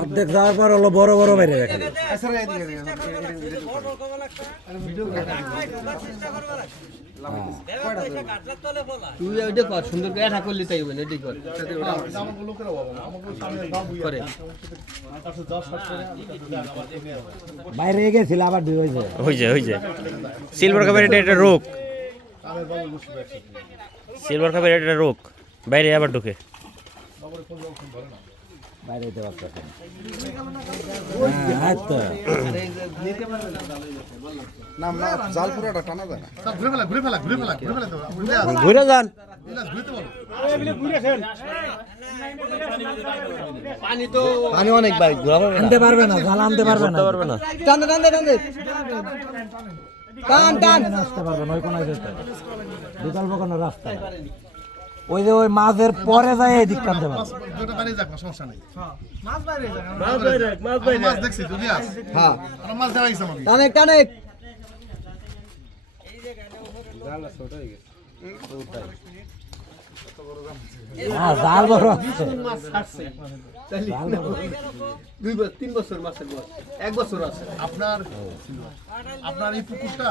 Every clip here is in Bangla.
অর্ধেক যাওয়ার পর হলো বড় বড় বাইরে দেখা তুই ওইটা কর সুন্দর করে এটা করলি তাই হবে এটাই কর বাইরে গেছিল আবার হয়েছে সিলভার কাপের এটা রোগ সিলভার কাপের এটা রোগ বাইরে আবার ঢুকে বাইরে যেতে পারতো ঘুরে যান পানি অনেক ভাই আনতে পারবে না জাল আনতে পারবে না টানতে আসতে পারবে না ওই কোনায় যেতে বিকল্প কোনো রাস্তা নেই ওই যে ওই মাছের পরে যায় এই দিক টানতে পারবে জাল বড় আছে তিন বছর মাসের বয়স 1 বছর আছে আপনার এই পুকুরটা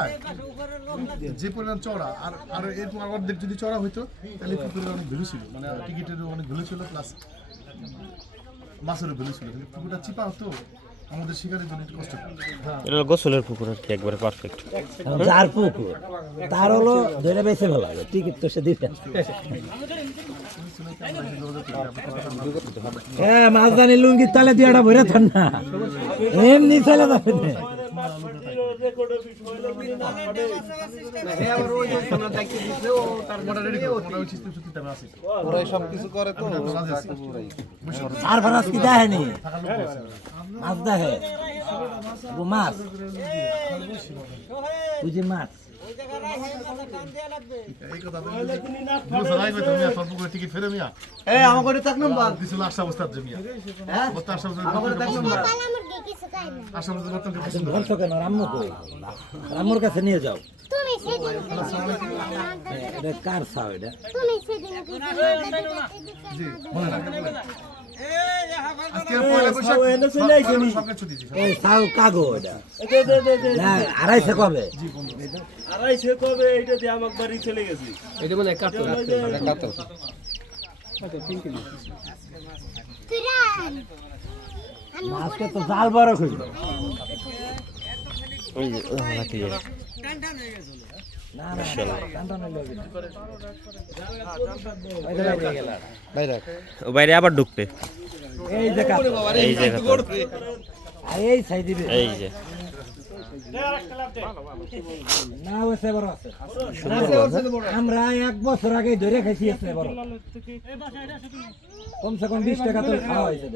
যে পরিমাণ চড়া আর এর অর্ধেক যদি চড়া হইতো তাহলে পুকুরের অনেক ভ্যালু ছিল মানে টিকিটেরও অনেক ভ্যালু ছিল প্লাস মাছেরও ভ্যালু ছিল কিন্তু পুকুরটা চিপা হতো আমাদের শিকারের জন্য একটু কষ্ট এটা গোসলের পুকুর আর কি একবারে পারফেক্ট যার পুকুর তার হলো ধরে বেঁচে ভালো লাগে টিকিট তো সে দিবে হ্যাঁ মাছদানি লুঙ্গির তালে দিয়াটা ভরে থান না এমনি চলে যাবে আর ভাড়া কি দেখেনি মাছ দেখে মাছ বুঝি মাছ টিকিট ফেরে মিয়া আমাকে তাক নাম্বার দিছিল আশা অবস্থার জমিয়া হ্যাঁ আমাকে তাক নাম্বার বলছো কেন রাম্মু কই রাম্মুর কাছে নিয়ে যাও তুমি সেদিন এটা কার চাও এটা তুমি সেদিন এই চাও কাগো এটা আড়াইশো কবে এটা দিয়ে আমার বাড়ি চলে গেছি এটা মানে কাটতো আজকে তো জাল বড় খুঁজলো ওই যে ক্লিয়ার না টানটান হইলো বাইরে আবার ঢুকবে এই যে কাটো এই যে এই ছাই দিবে এই যে না ওসে বড় আছে আমরা 1 বছর আগে ধরে খাইছি আছে বড় কমসে কম 20 টাকা তো খাওয়া হয়েছে